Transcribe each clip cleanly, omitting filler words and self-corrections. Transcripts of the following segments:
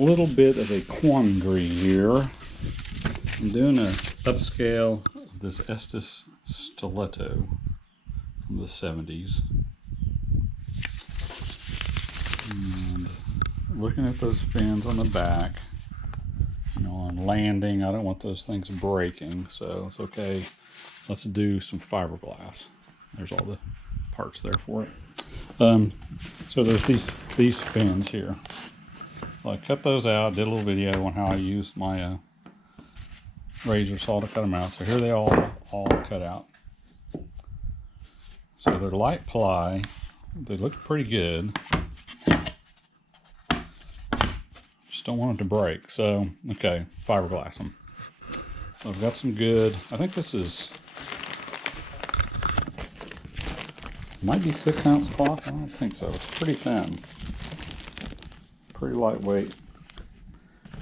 little bit of a quandary here. I'm doing an upscale of this Estes Stiletto from the 70s. And looking at those fins on the back, you know, on landing, I don't want those things breaking, so it's okay. Let's do some fiberglass. There's all the parts there for it. So there's these fins here. So I cut those out, did a little video on how I used my razor saw to cut them out. So here they all cut out. So they're light ply. They look pretty good. Just don't want it to break. So, okay, fiberglass them. So I've got some good, I think this is, might be 6-ounce cloth. I don't think so. It's pretty thin. Pretty lightweight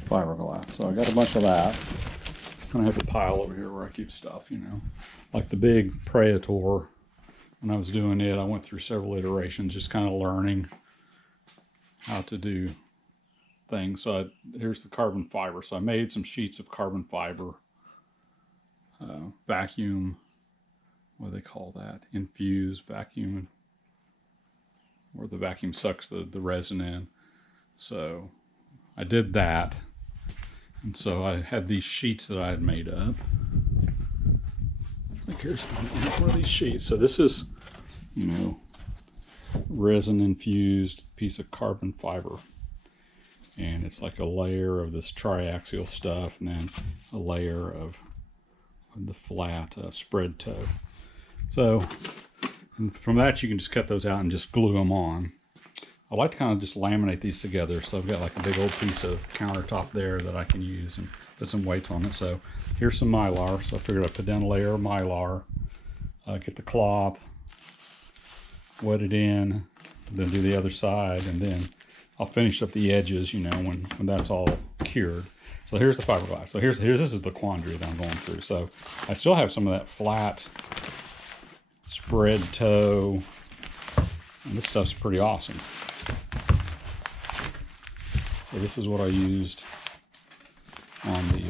fiberglass. So I got a bunch of that. I'm gonna have a pile over here where I keep stuff, you know. Like the big Predator, when I was doing it, I went through several iterations, just kind of learning how to do things. So here's the carbon fiber. So I made some sheets of carbon fiber, vacuum, what do they call that? Infused vacuum, where the vacuum sucks the resin in. So I did that. And so I had these sheets that I had made up. Like here's one of these sheets. So this is, you know, resin infused piece of carbon fiber. And it's like a layer of this triaxial stuff and then a layer of the flat spread toe. So from that you can just cut those out and just glue them on. I like to kind of just laminate these together. So I've got like a big old piece of countertop there that I can use and put some weights on it. So here's some Mylar. So I figured I'd put down a layer of Mylar, get the cloth, wet it in, then do the other side, and then I'll finish up the edges, you know, when that's all cured. So here's the fiberglass. So here's this is the quandary that I'm going through. So I still have some of that flat spread toe, and this stuff's pretty awesome. So this is what I used on the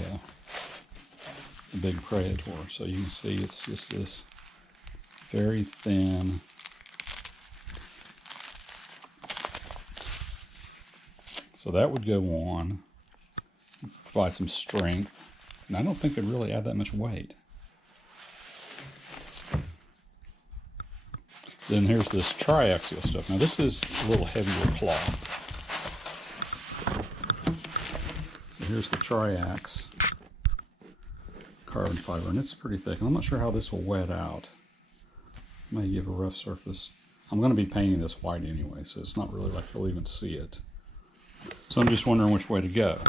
big Predator. So you can see it's just this very thin, so that would go on, provide some strength, and I don't think it'd really add that much weight. Then here's this triaxial stuff. Now this is a little heavier cloth. Here's the triax carbon fiber, and it's pretty thick. I'm not sure how this will wet out. May give a rough surface. I'm going to be painting this white anyway, so it's not really like you'll even see it. So I'm just wondering which way to go.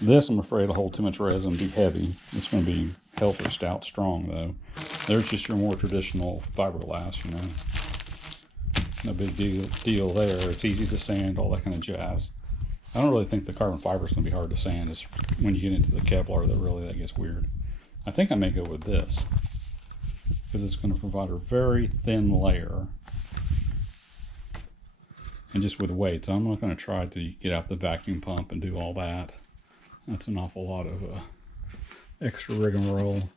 This, I'm afraid, will hold too much resin and be heavy. It's going to be healthy, stout, strong, though. There's just your more traditional fiberglass, you know. No big deal there. It's easy to sand, all that kind of jazz. I don't really think the carbon fiber is going to be hard to sand. It's when you get into the Kevlar that gets weird. I think I may go with this because it's going to provide a very thin layer and just with weight. So I'm not going to try to get out the vacuum pump and do all that. That's an awful lot of extra rigmarole.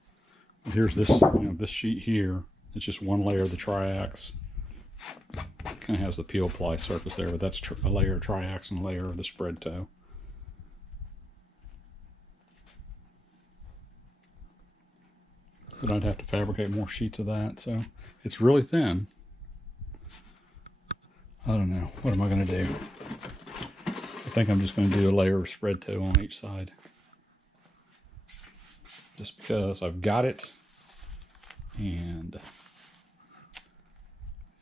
But here's this, you know, this sheet here. It's just one layer of the triax. Kind of has the peel ply surface there, but that's a layer of triax and a layer of the spread toe. But I'd have to fabricate more sheets of that, so it's really thin. I don't know. What am I going to do? I think I'm just going to do a layer of spread toe on each side. Just because I've got it, and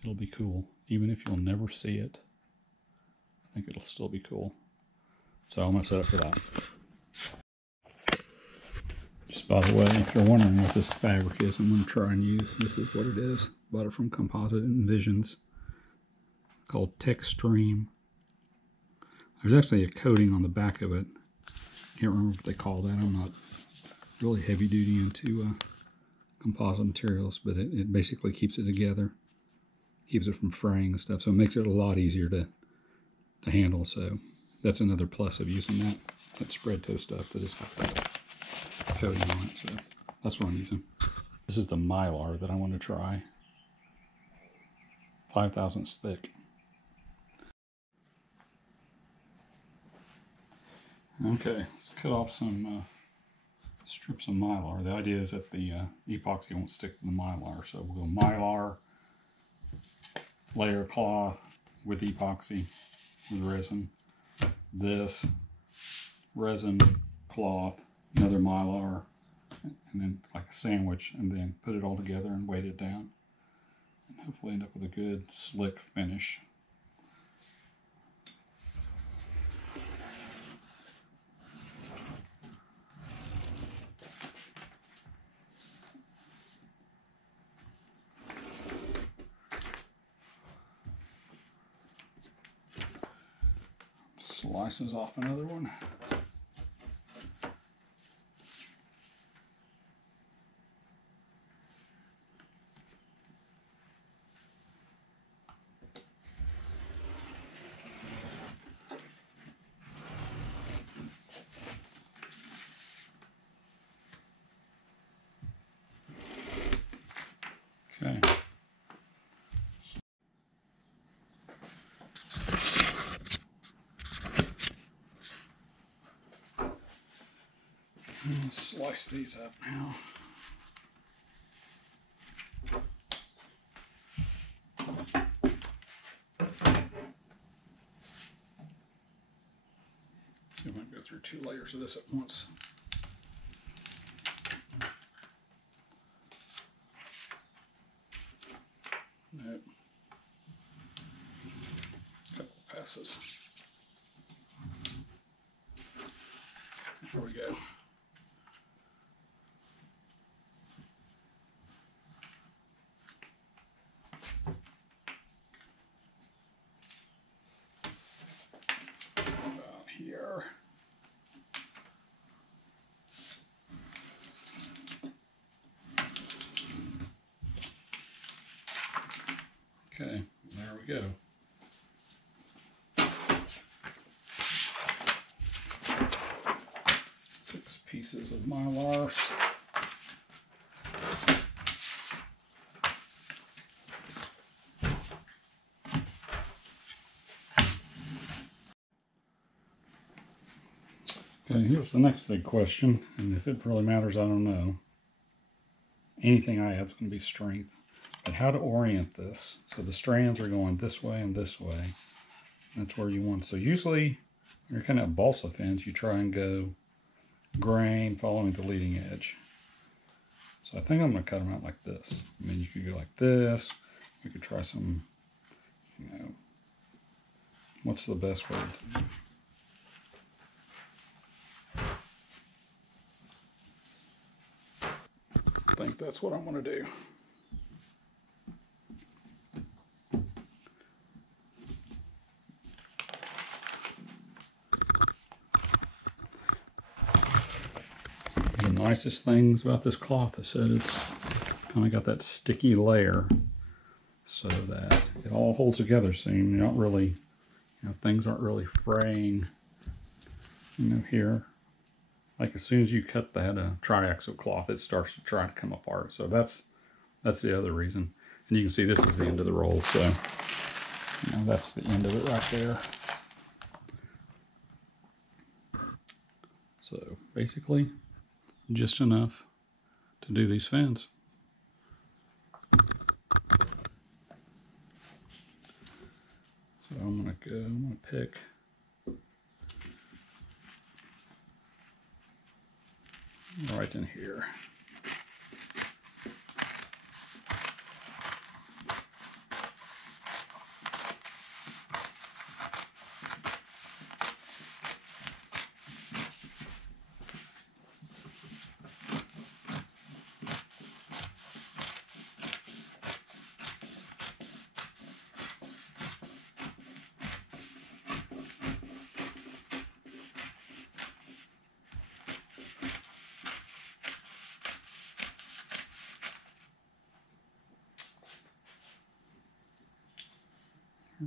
it'll be cool. Even if you'll never see it, I think it'll still be cool. So I'm going to set up for that. Just by the way, if you're wondering what this fabric is I'm going to try and use, this is what it is. Bought it from Composite Envisions, called Textreme. There's actually a coating on the back of it. Can't remember what they call that. I'm not really heavy duty into composite materials, but it basically keeps it together. Keeps it from fraying and stuff, so it makes it a lot easier to handle. So That's another plus of using that spread toe stuff that has got that coating on it. So that's what I'm using. This is the Mylar that I want to try. 5 thousandths thick. Okay, let's cut off some strips of Mylar. The idea is that the epoxy won't stick to the Mylar. So we'll go Mylar, layer cloth with epoxy, with resin. This, resin, cloth, another Mylar, and then like a sandwich, and then put it all together and weight it down. And hopefully end up with a good, slick finish. Slices off another one. Okay. Let's slice these up now. See if I can go through 2 layers of this at once. Nope. Couple passes. There we go. About here. Okay, there we go. Six pieces of Mylar. Okay, here's the next big question, and if it really matters, I don't know. Anything I add is going to be strength. But how to orient this. So the strands are going this way and this way. That's where you want. So usually, when you're kind of balsa fins, you try and go grain following the leading edge. So I think I'm going to cut them out like this. I mean, you could go like this. We could try some, you know, what's the best way to do? I think that's what I'm going to do. The nicest things about this cloth is that it's kind of got that sticky layer so that it all holds together, so you're not really, you know, things aren't really fraying, you know, here. Like as soon as you cut that triaxial cloth, it starts to try to come apart. So that's the other reason. And you can see this is the end of the roll, so you know, that's the end of it right there. So basically, just enough to do these fins. So I'm gonna pick right in here.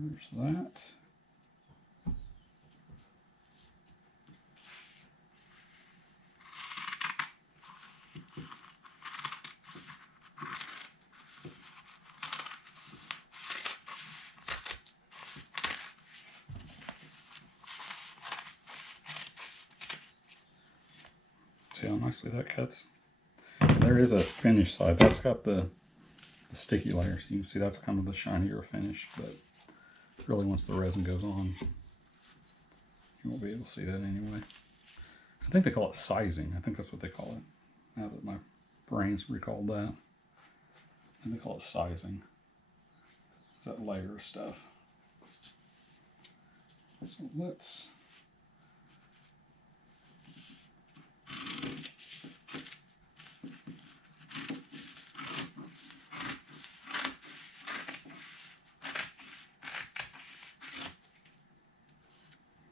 There's that. See how nicely that cuts? And there is a finish side. That's got the sticky layers. You can see that's kind of the shinier finish, but really once the resin goes on, you won't be able to see that anyway. I think they call it sizing. I think that's what they call it. Now that my brain's recalled that. I think they call it sizing. It's that layer of stuff. So let's...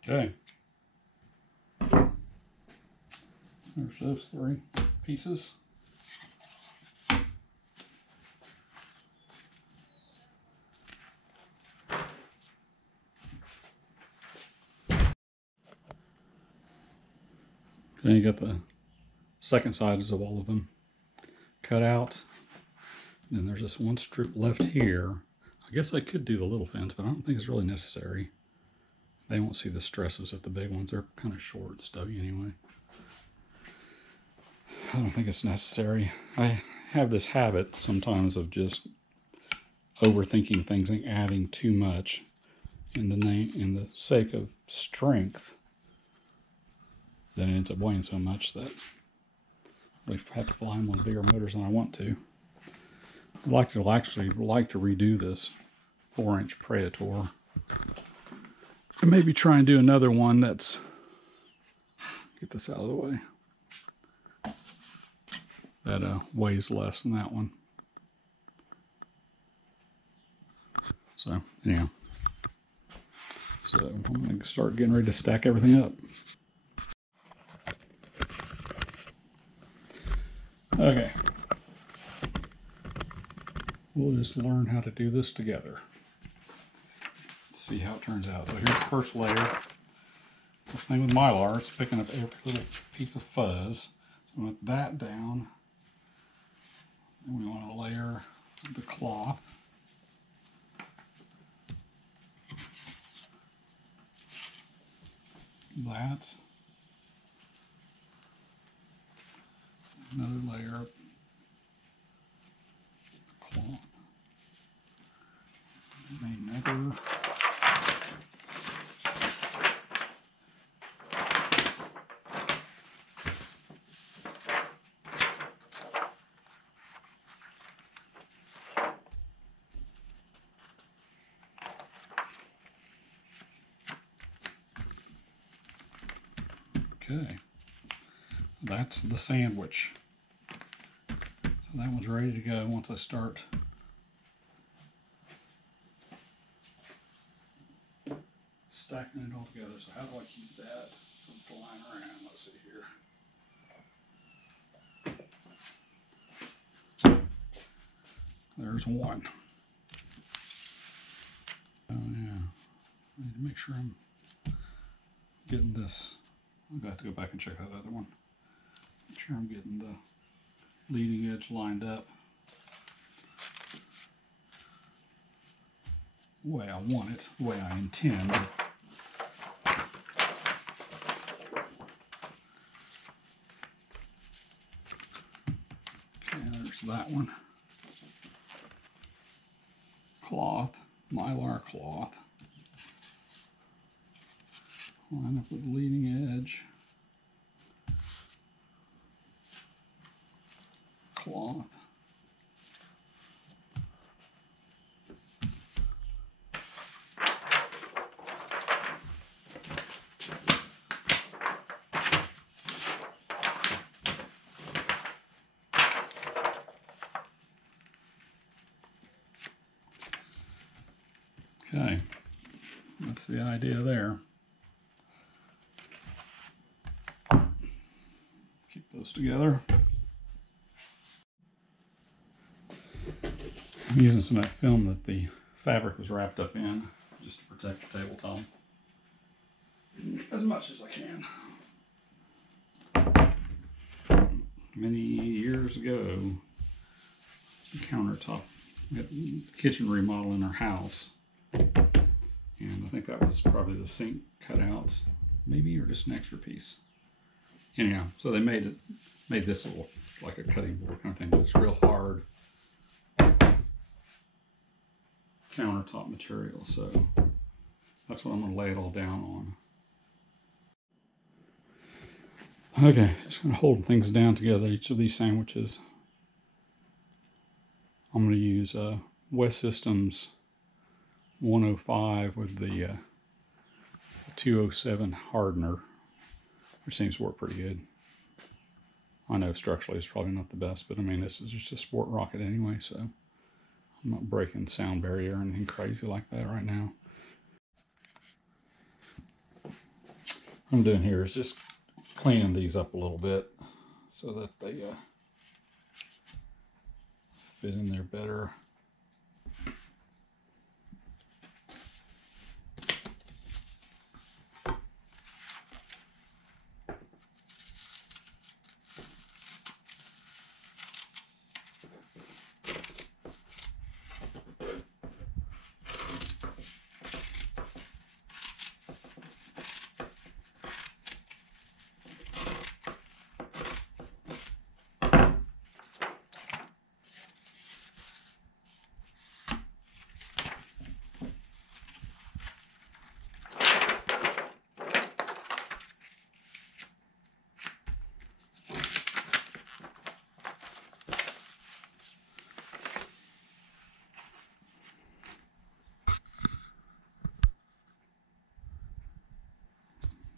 Okay. There's those 3 pieces. Okay, you got the second sides of all of them cut out. Then there's this one strip left here. I guess I could do the little fins, but I don't think it's really necessary. They won't see the stresses of the big ones. They're kind of short and stubby anyway. I don't think it's necessary. I have this habit sometimes of just overthinking things and adding too much in the sake of strength. Then it ends up weighing so much that I have to fly them on bigger motors than I want to. I'd actually like to redo this 4-inch Predator. And maybe try and do another one that's, get this out of the way, that weighs less than that one. So anyhow, so I'm going to start getting ready to stack everything up. Okay, we'll just learn how to do this together. See how it turns out. So here's the first layer. The thing with Mylar, it's picking up every little piece of fuzz. So I'm going to put that down. Then we want to layer the cloth. That. Another layer of cloth. Another. Okay, so that's the sandwich. So that one's ready to go once I start stacking it all together. So how do I keep that from flying around? Let's see here. There's one. Oh yeah, I need to make sure I'm getting this. I'm going to have to go back and check that other one. Make sure I'm getting the leading edge lined up the way I want it, the way I intend. Okay, there's that one. Cloth, Mylar cloth. Line up with the leading edge. Cloth. Okay, that's the idea there. Keep those together. I'm using some of that film that the fabric was wrapped up in just to protect the tabletop as much as I can. Many years ago, countertop, we had a kitchen remodel in our house, and I think that was probably the sink cutouts, maybe, or just an extra piece. Anyhow, so they made this little like a cutting board kind of thing, but it's real hard countertop material. So that's what I'm going to lay it all down on. Okay, just going to hold things down together. Each of these sandwiches, I'm going to use West Systems 105 with the 207 hardener, which seems to work pretty good. I know structurally it's probably not the best, but I mean, this is just a sport rocket anyway, so I'm not breaking sound barrier or anything crazy like that right now. What I'm doing here is just cleaning these up a little bit so that they fit in there better.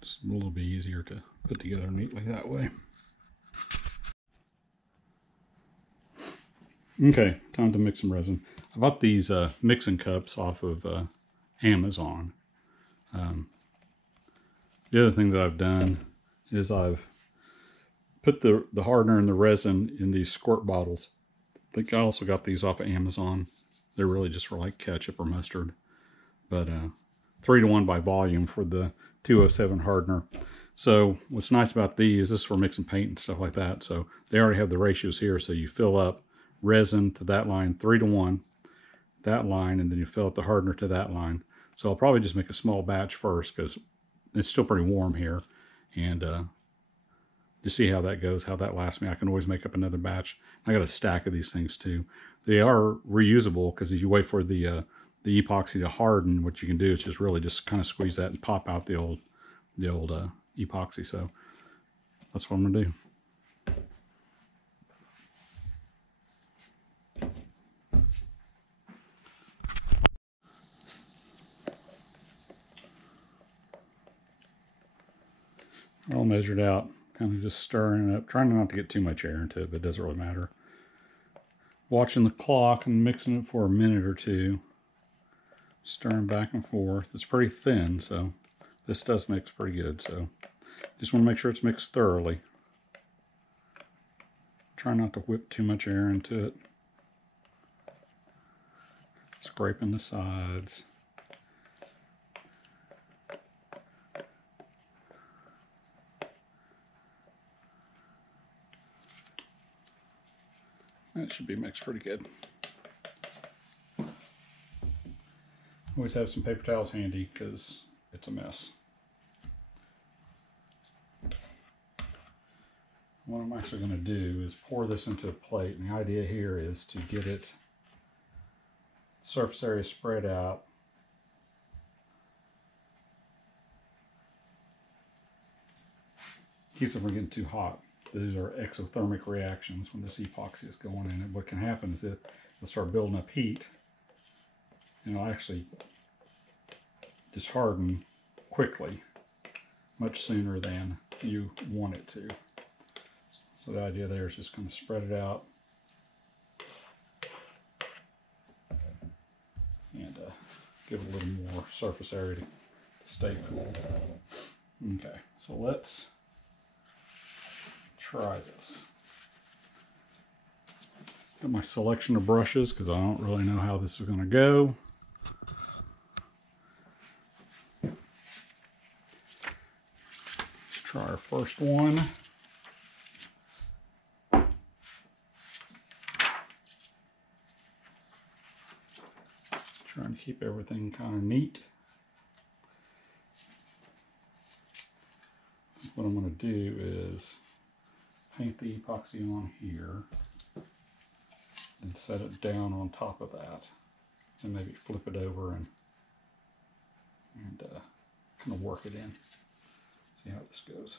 It's a little bit easier to put together neatly that way. Okay, time to mix some resin. I bought these mixing cups off of Amazon. The other thing that I've done is I've put the hardener and the resin in these squirt bottles. I think I also got these off of Amazon. They're really just for like ketchup or mustard. But 3-to-1 by volume for the 207 hardener. So what's nice about these, this is for mixing paint and stuff like that. So they already have the ratios here. So you fill up resin to that line, 3-to-1, that line, and then you fill up the hardener to that line. So I'll probably just make a small batch first because it's still pretty warm here. And just see how that goes, how that lasts me. I can always make up another batch. I got a stack of these things too. They are reusable because if you wait for the epoxy to harden, what you can do is just really just kind of squeeze that and pop out the old epoxy. So that's what I'm gonna do. All measured out, kind of just stirring it up, trying not to get too much air into it, but it doesn't really matter. Watching the clock and mixing it for a minute or two, stirring back and forth. It's pretty thin, so this does mix pretty good. So just want to make sure it's mixed thoroughly. Try not to whip too much air into it. Scraping the sides. That should be mixed pretty good. Always have some paper towels handy because it's a mess. What I'm actually going to do is pour this into a plate, and the idea here is to get it surface area spread out. Keeps it from getting too hot. These are exothermic reactions when this epoxy is going in. And what can happen is that it'll start building up heat, and it'll actually just harden quickly, much sooner than you want it to. So the idea there is just going to spread it out and give it a little more surface area to stay cool. Okay, so let's try this. Got my selection of brushes because I don't really know how this is going to go. Let's try our first one. Trying to keep everything kind of neat. what I'm going to do is paint the epoxy on here and set it down on top of that, and maybe flip it over and kind of work it in. See how this goes.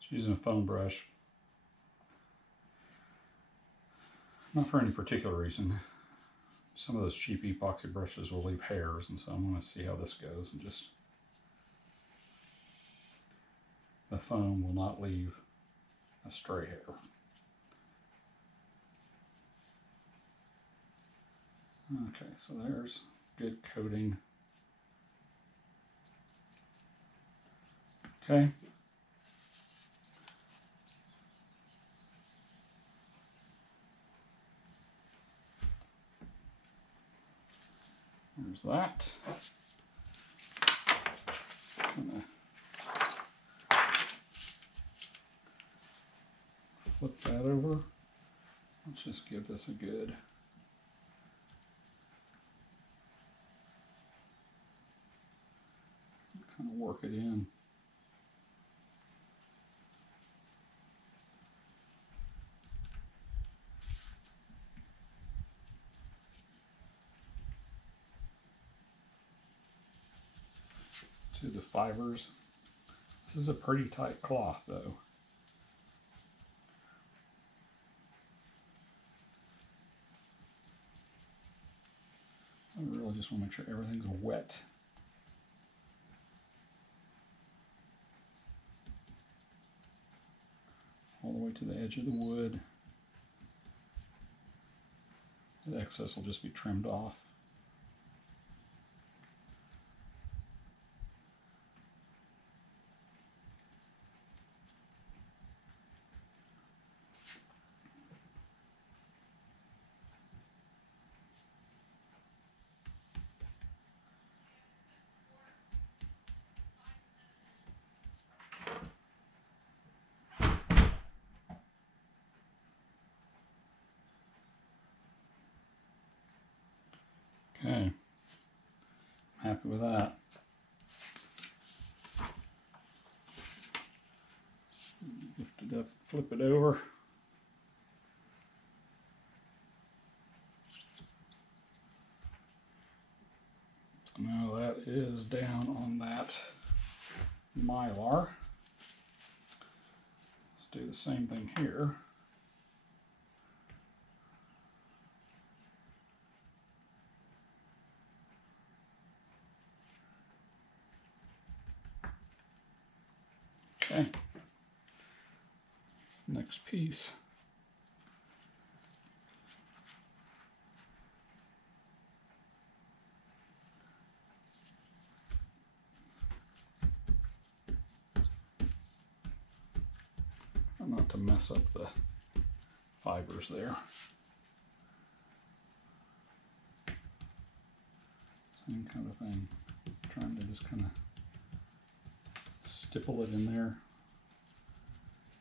Just using a foam brush, not for any particular reason. Some of those cheap epoxy brushes will leave hairs, and so I'm going to see how this goes, and just, the foam will not leave a stray hair. Okay, so there's good coating. Okay. There's that. Flip that over. Let's just give this a good kind of work it in. To the fibers. This is a pretty tight cloth though. I really just want to make sure everything's wet. All the way to the edge of the wood. The excess will just be trimmed off. Okay, happy with that. Lift it up, flip it over. So now that is down on that Mylar. Let's do the same thing here. Okay, next piece. Try not to mess up the fibers there. Same kind of thing. Trying to just kind of stipple it in there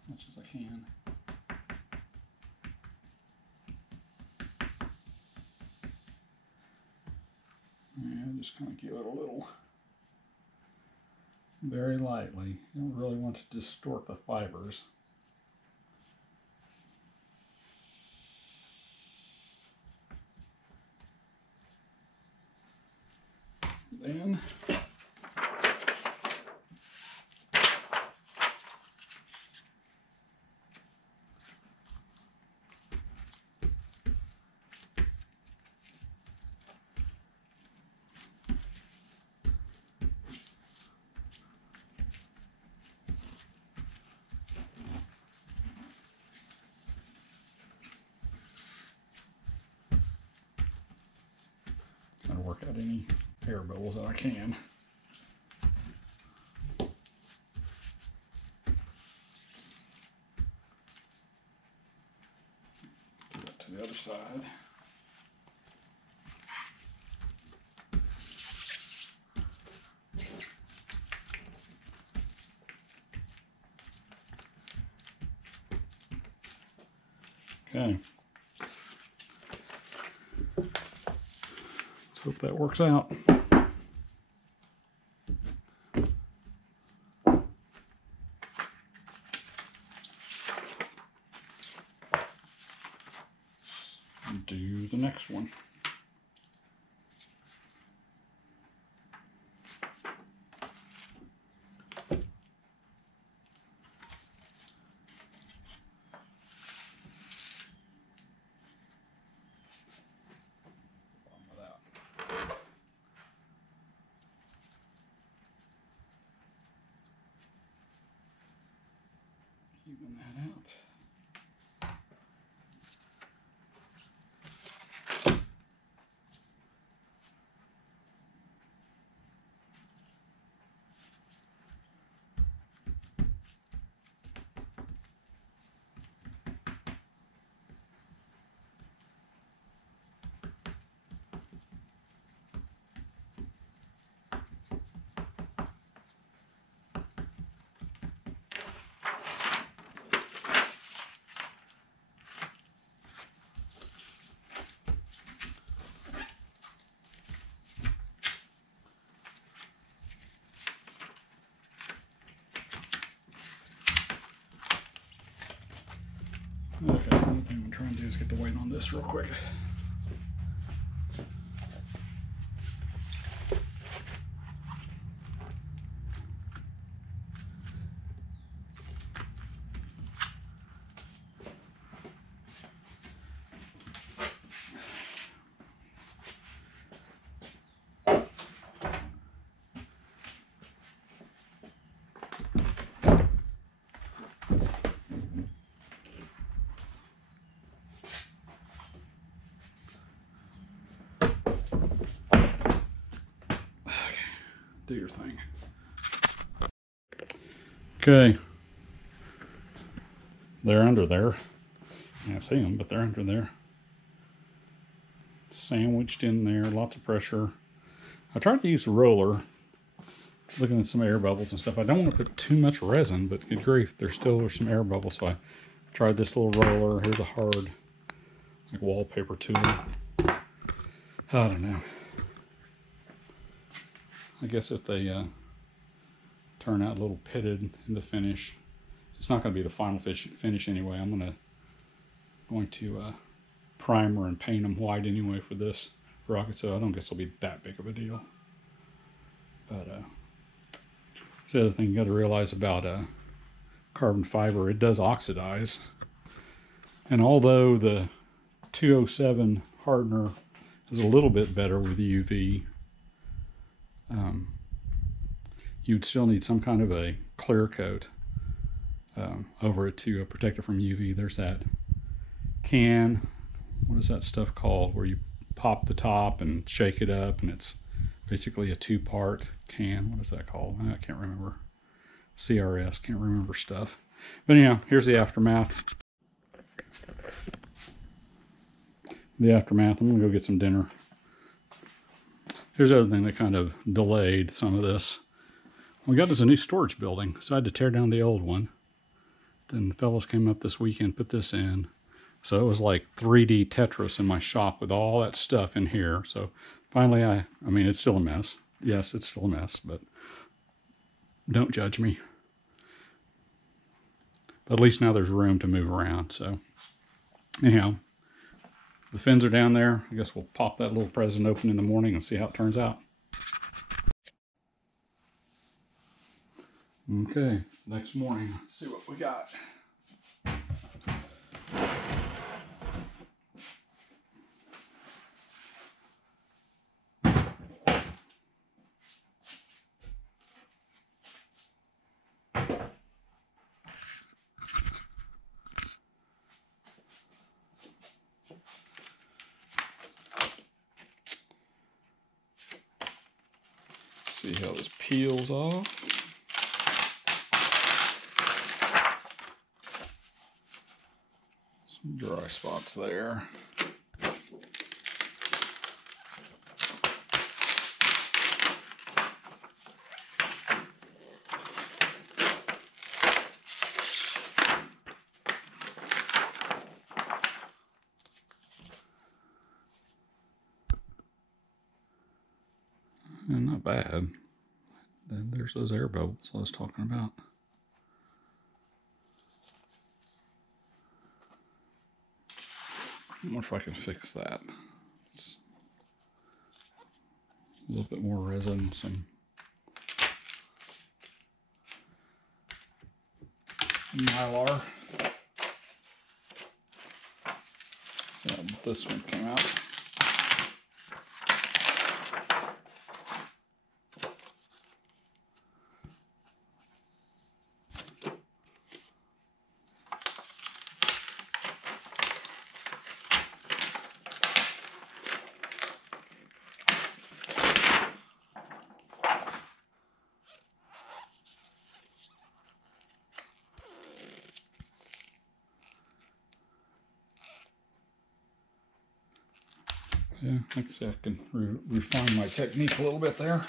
as much as I can. And just kind of give it a little, very lightly. You don't really want to distort the fibers. Then try to work out any air bubbles that I can. Do that to the other side. Okay. Let's hope that works out. Do the next one. Even that out. Okay, the other thing I'm trying to do is get the weight on this real quick. Do your thing. Okay. They're under there. I can't see them, but they're under there. Sandwiched in there, lots of pressure. I tried to use a roller, looking at some air bubbles and stuff. I don't want to put too much resin, but good grief, there still are some air bubbles. So I tried this little roller. Here's a hard like wallpaper tool. I don't know. I guess if they turn out a little pitted in the finish, it's not going to be the final finish anyway. I'm going to primer and paint them white anyway for this rocket, so I don't guess it'll be that big of a deal. But that's the other thing you got to realize about carbon fiber. It does oxidize, and although the 207 hardener is a little bit better with UV, you'd still need some kind of a clear coat over it to protect it from UV. There's that can, what is that stuff called, where you pop the top and shake it up, and it's basically a two-part can. What is that called? I can't remember. CRS, can't remember stuff. But anyhow, here's the aftermath. I'm gonna go get some dinner. Here's the other thing that kind of delayed some of this. We got us a new storage building, so I had to tear down the old one. Then the fellows came up this weekend, put this in. So it was like 3D Tetris in my shop with all that stuff in here. So finally, I mean, it's still a mess. Yes, it's still a mess, but don't judge me. But at least now there's room to move around. So anyhow, the fins are down there. I guess we'll pop that little present open in the morning and see how it turns out. Okay, it's the next morning. Let's see what we got. See how this peels off. Some dry spots there. Not bad. Then there's those air bubbles I was talking about. I wonder if I can fix that. It's a little bit more resin, some Mylar. So this one came out. Yeah, like I said, I can refine my technique a little bit there.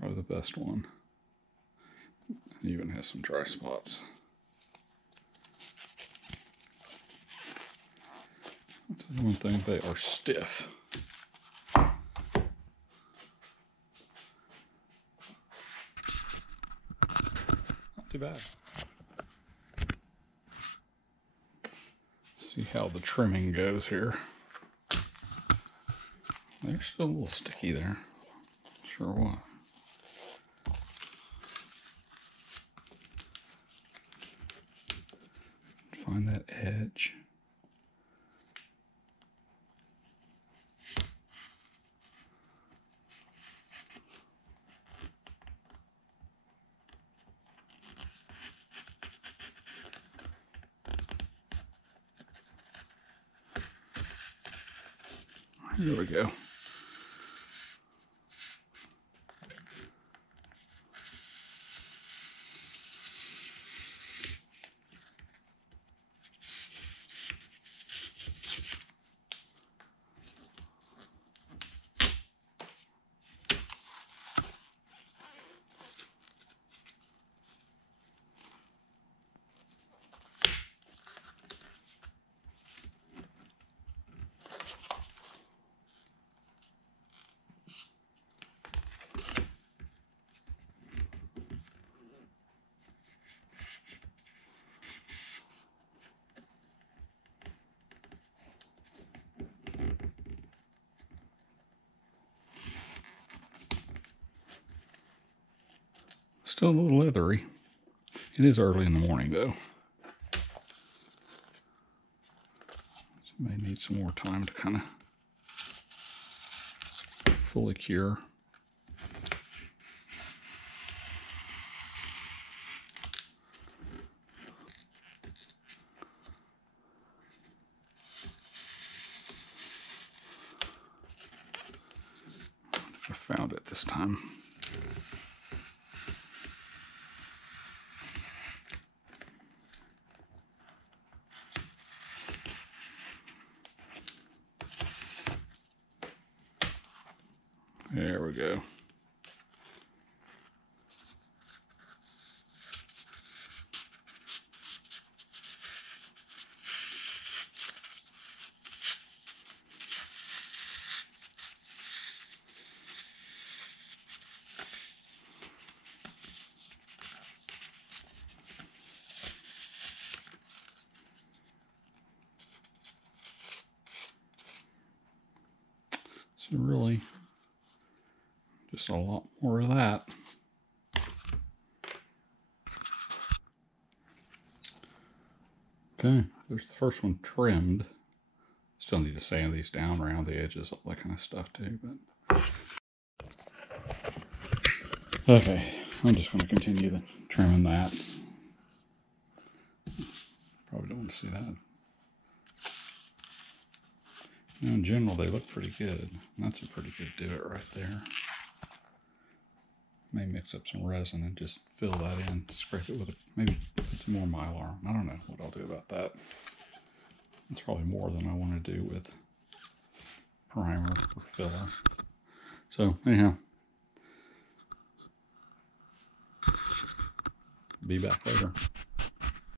Probably the best one. It even has some dry spots. I'll tell you one thing, they are stiff. Not too bad. See how the trimming goes here. They're still a little sticky there. Sure what. Find that edge. Here we go. Still a little leathery. It is early in the morning though. So may need some more time to kind of fully cure. I found it this time. There we go. So really, just a lot more of that. Okay, there's the first one trimmed. Still need to sand these down around the edges, all that kind of stuff too. But okay, I'm just going to continue trimming that. Probably don't want to see that. In general, they look pretty good. That's a pretty good do it right there. May mix up some resin and just fill that in. Scrape it with maybe put some more Mylar. I don't know what I'll do about that. That's probably more than I want to do with primer or filler. So anyhow, be back later.